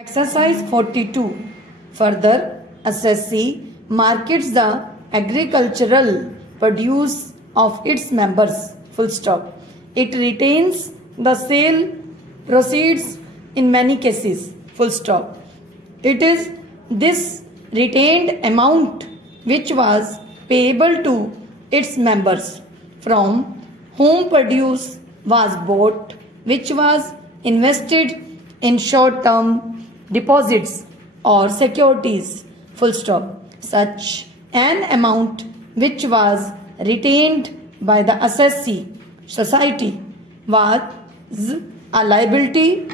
Exercise 42. Further, assessee markets the agricultural produce of its members. Full stop. It retains the sale proceeds in many cases. Full stop. It is this retained amount which was payable to its members from whom produce was bought, which was invested in short-term deposits or securities. Full stop. Such an amount which was retained by the assessee society was a liability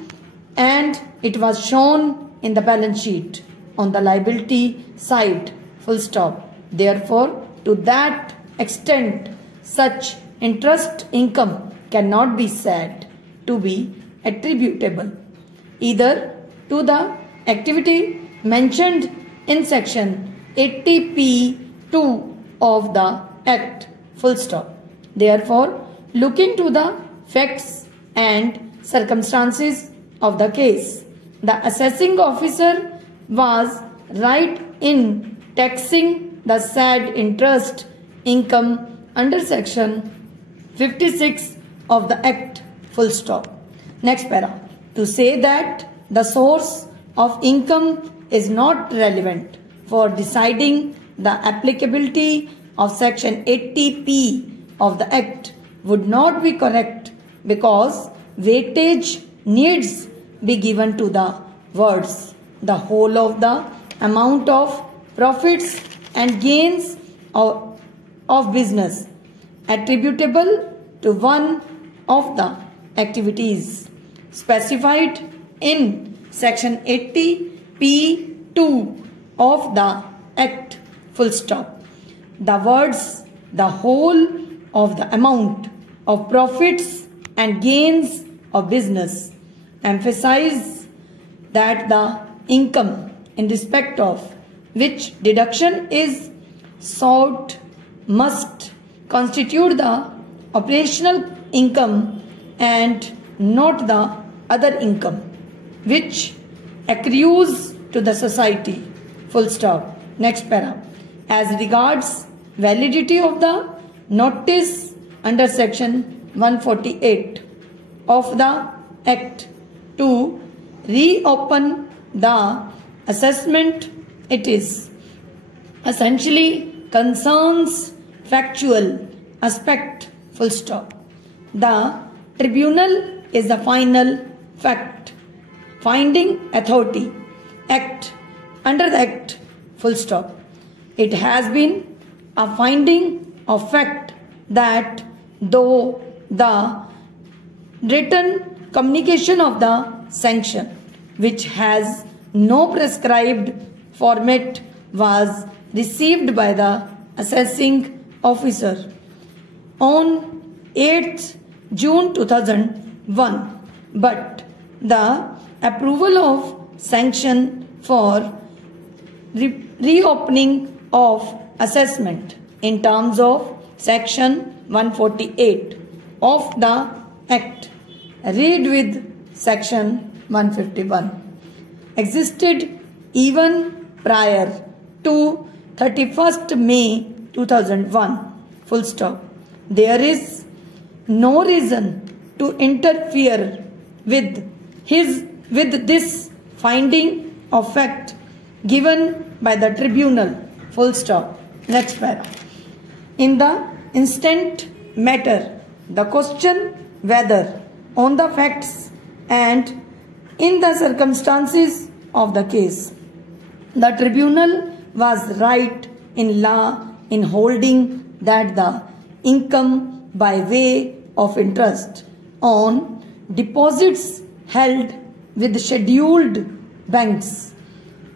and it was shown in the balance sheet on the liability side. Full stop. Therefore, to that extent, such interest income cannot be said to be attributable either to the activity mentioned in section 80p2 of the Act. Full stop. Therefore, looking to the facts and circumstances of the case, the assessing officer was right in taxing the said interest income under section 56 of the Act. Full stop. Next para. To say that the source of income is not relevant for deciding the applicability of section 80p of the Act would not be correct because weightage needs be given to the words the whole of the amount of profits and gains of business attributable to one of the activities specified in section 80p2 of the Act. Full stop. The words the whole of the amount of profits and gains of business emphasize that the income in respect of which deduction is sought must constitute the operational income and not the other income which accrues to the society. Full stop. Next para. As regards validity of the notice under section 148 of the Act to reopen the assessment, it is essentially concerns factual aspect. Full stop. The tribunal is the final fact finding authority act under the Act. Full stop. It has been a finding of fact that though the written communication of the sanction which has no prescribed format was received by the assessing officer on 8th June 2001, but the approval of sanction for reopening of assessment in terms of section 148 of the Act read with section 151 existed even prior to 31st May 2001. Full stop. There is no reason to interfere with this finding of fact given by the tribunal. Full stop. Next para. In the instant matter, the question whether on the facts and in the circumstances of the case, the tribunal was right in law in holding that the income by way of interest on deposits held with scheduled banks,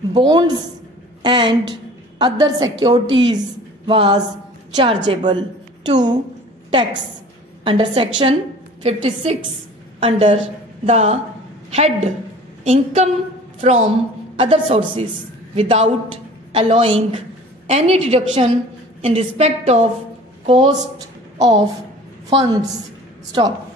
bonds and other securities was chargeable to tax under section 56 under the head income from other sources without allowing any deduction in respect of cost of funds. Stop.